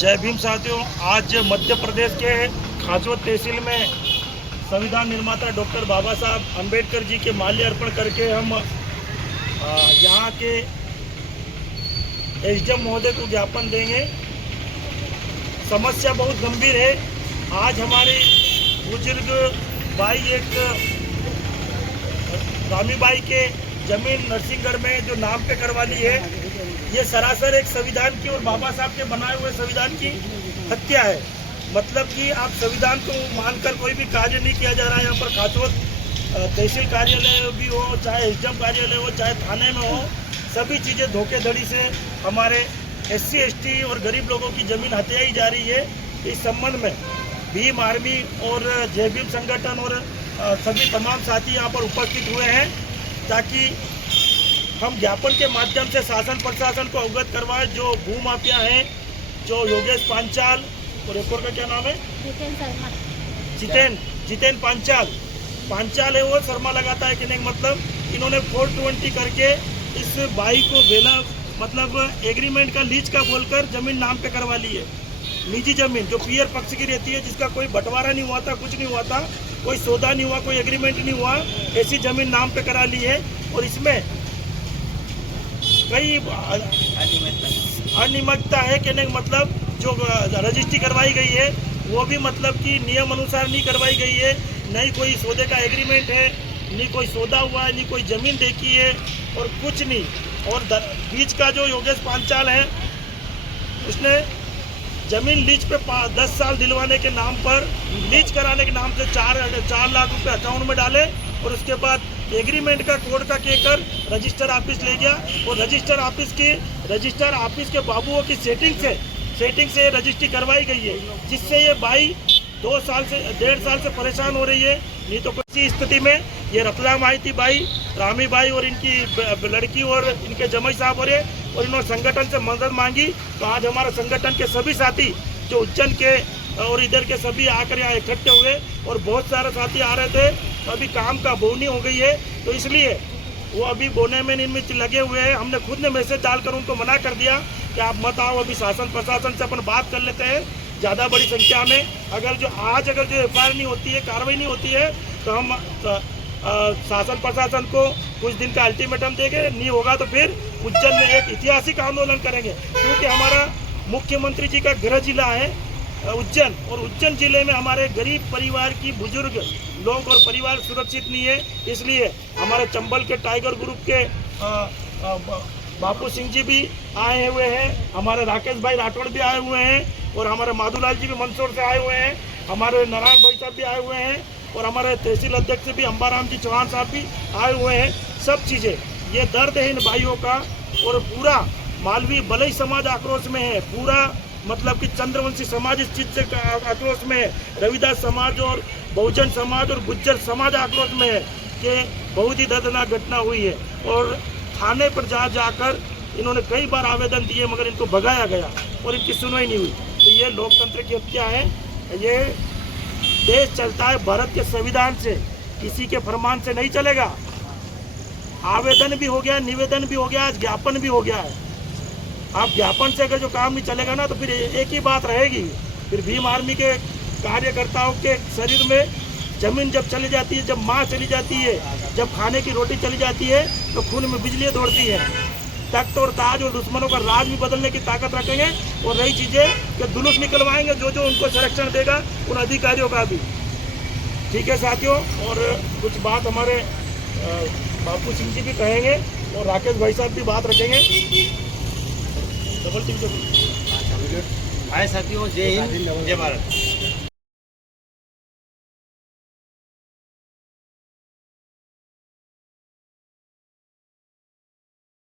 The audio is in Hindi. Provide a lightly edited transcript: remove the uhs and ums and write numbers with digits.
जय भीम साथियों। आज मध्य प्रदेश के खाचवत तहसील में संविधान निर्माता डॉक्टर बाबा साहब अम्बेडकर जी के माल्य अर्पण करके हम यहाँ के एसडीएम महोदय को ज्ञापन देंगे। समस्या बहुत गंभीर है। आज हमारी बुजुर्ग भाई एक रामीबाई के जमीन नरसिंहगढ़ में जो नाम पे करवा ली है, ये सरासर एक संविधान की और बाबा साहब के बनाए हुए संविधान की हत्या है। मतलब कि आप संविधान को मानकर कोई भी कार्य नहीं किया जा रहा है। यहाँ पर खाचवत तहसील कार्यालय भी हो, चाहे एसडीएम कार्यालय हो, चाहे थाने में हो, सभी चीज़ें धोखेधड़ी से हमारे SC ST और गरीब लोगों की ज़मीन हत्याई जा रही है। इस संबंध में भीम आर्मी और जय भीम संगठन और सभी तमाम साथी यहाँ पर उपस्थित हुए हैं ताकि हम ज्ञापन के माध्यम से शासन प्रशासन को अवगत करवाएं। जो भूमाफिया हैं, जो योगेश पांचाल और एक और का क्या नाम है, जितेन पांचाल है, वो शर्मा लगाता है कि नहीं। मतलब इन्होंने 420 करके इस बाई को बेला मतलब एग्रीमेंट का लीज का बोलकर जमीन नाम पे करवा ली है। निजी जमीन जो पीयर पक्ष की रहती है, जिसका कोई बंटवारा नहीं हुआ था, कुछ नहीं हुआ था, कोई सौदा नहीं हुआ, कोई एग्रीमेंट नहीं हुआ, ऐसी जमीन नाम पे करा ली है। और इसमें कई अनियमितता है कि नहीं। मतलब जो रजिस्ट्री करवाई गई है वो भी मतलब कि नियम अनुसार नहीं करवाई गई है। नहीं कोई सौदे का एग्रीमेंट है, नहीं कोई सौदा हुआ है, नहीं कोई ज़मीन देखी है और कुछ नहीं। और बीच का जो योगेश पांचाल है, उसने ज़मीन लीज पे 10 साल दिलवाने के नाम पर, लीज कराने के नाम से 4 लाख रुपए अकाउंट में डाले और उसके बाद एग्रीमेंट का कोर्ट का कहकर रजिस्टर ऑफिस ले गया और रजिस्टर ऑफिस के बाबुओं की सेटिंग से रजिस्ट्री करवाई गई है, जिससे ये बाई 1.5 साल से परेशान हो रही है। नहीं तो किसी स्थिति में ये रतलाम आई थी बाई, रामी बाई और इनकी लड़की और इनके जमाई साहब और इन्होंने संगठन से मदद मांगी। तो आज हमारा संगठन के सभी साथी जो उज्जैन के और इधर के सभी आकर यहाँ इकट्ठे हुए और बहुत सारे साथी आ रहे थे। तो अभी काम का बोनी हो गई है, तो इसलिए वो अभी बोने में इनमें लगे हुए हैं। हमने खुद ने मैसेज डालकर उनको मना कर दिया कि आप मत आओ, अभी शासन प्रशासन से अपन बात कर लेते हैं ज़्यादा बड़ी संख्या में। अगर जो FIR नहीं होती है, कार्रवाई नहीं होती है, तो हम शासन प्रशासन को कुछ दिन का अल्टीमेटम देंगे। नहीं होगा तो फिर उज्जैन में एक ऐतिहासिक आंदोलन करेंगे, क्योंकि हमारा मुख्यमंत्री जी का गृह जिला है उज्जैन, और उज्जैन जिले में हमारे गरीब परिवार की बुजुर्ग लोग और परिवार सुरक्षित नहीं है। इसलिए हमारे चंबल के टाइगर ग्रुप के बापू सिंह जी भी आए हुए हैं, हमारे राकेश भाई राठौड़ भी आए हुए हैं, और हमारे माधुलाल जी भी मंदसौर से आए हुए हैं, हमारे नारायण भाई साहब भी आए हुए हैं, और हमारे तहसील अध्यक्ष भी अंबाराम जी चौहान साहब भी आए हुए हैं। सब चीज़ें, ये दर्द है इन भाइयों का। और पूरा मालवी बलई समाज आक्रोश में है, पूरा मतलब कि चंद्रवंशी समाज इस चीज़ से आक्रोश में है, रविदास समाज और बहुजन समाज और गुज्जर समाज आक्रोश में है कि बहुत ही दर्दनाक घटना हुई है। और थाने पर जाकर इन्होंने कई बार आवेदन दिए, मगर इनको भगाया गया और इनकी सुनवाई नहीं हुई। तो ये लोकतंत्र की हत्या है। ये देश चलता है भारत के संविधान से, किसी के फरमान से नहीं चलेगा। आवेदन भी हो गया, निवेदन भी हो गया, आज ज्ञापन भी हो गया है। आप ज्ञापन से अगर जो काम नहीं चलेगा ना, तो फिर एक ही बात रहेगी, फिर भीम आर्मी के कार्यकर्ताओं के शरीर में जमीन जब चली जाती है, जब माँ चली जाती है, जब खाने की रोटी चली जाती है, तो खून में बिजली दौड़ती है। तख्त और ताज और दुश्मनों का राज भी बदलने की ताकत रखेंगे। और रही चीज़ें कि जुलूस निकलवाएंगे जो उनको संरक्षण देगा उन अधिकारियों का भी। ठीक है साथियों, और कुछ बात हमारे बापू सिंह जी भी कहेंगे और राकेश भाई साहब भी बात रखेंगे। हाय साथियों, जय हिंद, जय भारत।